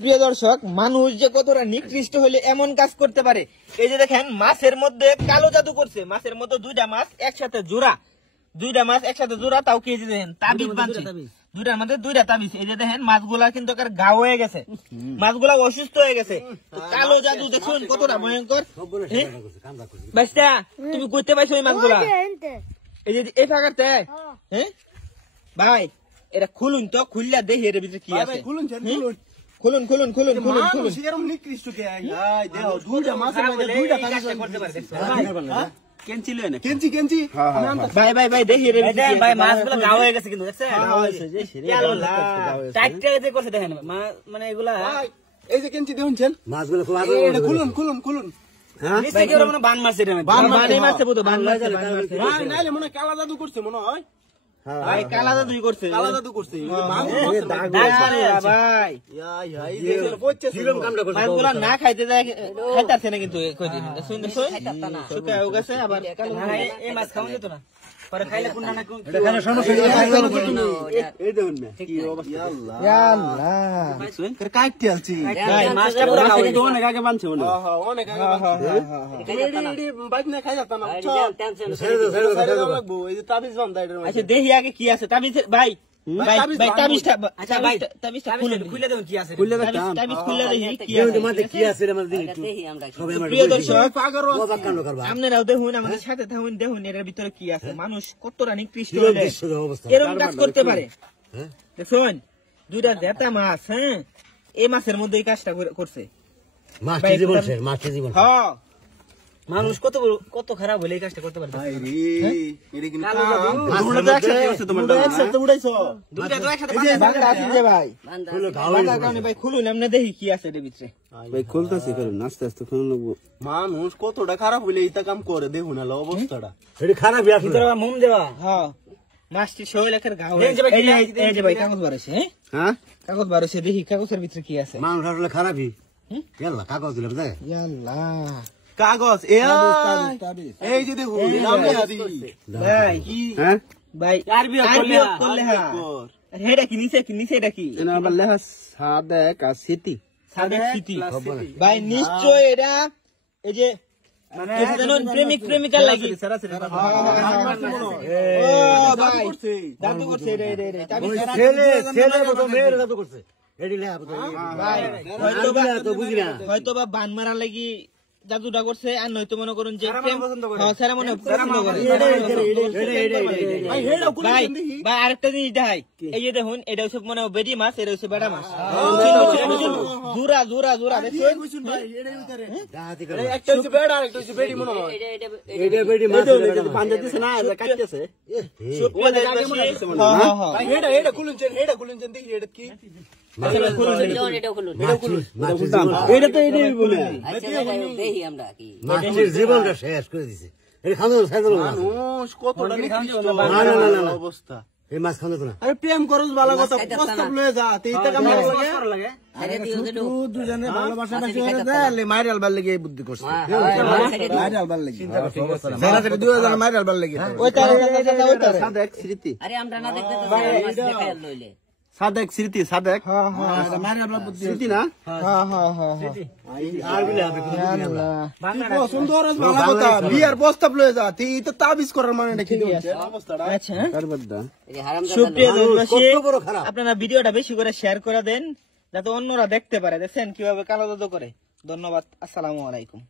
প্রিয় দর্শক, মানুষ যে কতটা নিকৃষ্ট হলে এমন কাজ করতে পারে। এই যে দেখেন, মাছের মধ্যে কালো জাদু করছে। মাছের মধ্যে দুইটা মাছ একসাথে জোড়া, তাও কি দেখেন তাবিজ বাঁধছে, দুইটার মধ্যে দুইটা তাবিজ। এই যে দেখেন, মাছগুলা কিন্তু ঘা হয়ে গেছে, মাছগুলা অসুস্থ হয়ে গেছে। কালো জাদু দেখুন কতটা ভয়ঙ্কর। বাচ্চা, তুমি করতে পারছো ওই মাছগুলা? এই যে এই ফাঁকাতে, হ্যাঁ ভাই, এটা খুলুন তো, খুললা দেখি এর ভিতরে কি আছে। খুলুন। ভাই দেখি ভাই, মাছগুলো গা হয়ে গেছে কিন্তু দেখেন, মানে এগুলা এই যে কেঞ্চি দেখুন মাছগুলো খুলুন। বান মারছে, মনে কালা জাদু করছে, মনে হয় ভাই কালা জাদুই করছে। মাছগুলা না খাইতে যায়, খাইতেছে না কিন্তু শুকায় গেছে। আবার এই মাছ খাওয়া যেত না, পরে খাইলে কোন না কোন দেখি আগে কি আছে তাবিজ। ভাই আপনারাও দেখুন, আমাদের সাথে দেখুন এর ভিতরে কি আছে। মানুষ কতটা নিকৃষ্ট এরকম কাজ করতে পারে। দেখুন দুইটা দেতা মাছ, হ্যাঁ, এই মাছের মধ্যে এই কাজটা করছে। মানুষ কত খারাপ হলে এই কাজটা করতে পারে। ভাই খুলুন, আমরা দেখি কি আছে এর ভিতরে। ভাই খুলতেছি, আস্তে আস্তে খুলুন। মানুষ কতটা খারাপ হইলে এইটা কাম করে, দেখুন অবস্থাটা খারাপ। মন দেওয়া, হ্যাঁ, মাছটি শরীর লেখার ঘা হয়ে গেছে। ভাই কাগজ বাড়ছে, হ্যাঁ কাগজ বাড়ছে, দেখি কাগজের ভিতরে কি আছে। মানুষ আসলে খারাপই। কাগজ দিলাম, কাগজ এই যে দেখুন, ভাই এটা কি নিচে এটা কি সাদেক স্মৃতি। ভাই নিশ্চয় এটা এই যে প্রেমিক প্রেমিকার লাগি হয়তো বা বান মারার লাগি জাদুটা করছে, আর নয়তো মনে করুন যে ভাই আরেকটা জিনিস দেখাই। এই যে দেখুন, এটা হচ্ছে মনে হয় বেডি মাছ, এটা হচ্ছে বেড়া মাছ। জোড়া জীবনটা শেষ করে দিছে অবস্থা। এই মাছ খাওয়া না, আরে প্রেম করস ভালো কথা, প্রস্তাব লয়ে যা, এইটা কেমন লাগে? দুজনে ভালোবাসা বেশি হয়ে যায়, মাইরাল বার লাগে এই বুদ্ধি করছে। মাইরাল বার লাগে, দুজন মাইরাল বার লাগে। ওইটা সাদেক স্মৃতি। আরে আমরা না দেখতে তো মাছ দেখাই লইলে সাদেক স্মৃতি, সাদেক মাইরাল বার বুদ্ধি স্মৃতি না। আর বিলে হবে সুন্দর ভালো কথা, বিয়ার প্রস্তাব লয়ে যা, তুই তো তাবিজ করার মানে নাকি অবস্থাটা। আচ্ছা, আপনারা ভিডিওটা বেশি করে শেয়ার করে দেন, যাতে অন্যরা দেখতে পারে, দেখছেন কিভাবে কালো জাদু করে। ধন্যবাদ, আসসালামু আলাইকুম।